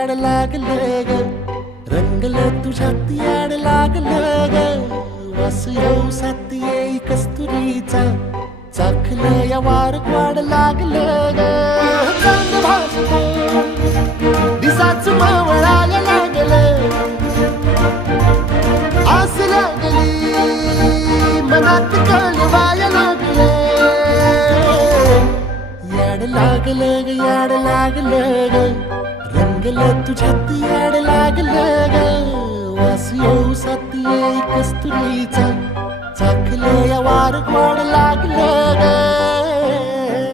याड लागलं ग, रंगलं तुझ्यात याड लागलं ग. वास येऊ साथ येई कस्तुरीचा, चाखलं या वार वाढ लागलं ग. चांद भासलं दिसाच मावळायला लागलं, आस लागली मनात कळवायला लागलं. याड लागलं ग, याड लागलं ग, रंगलं तुझ्यात याड लागलं ग. वास येऊ साथ येई कस्तुरीचा, चाखलं या वार वाढ लागलं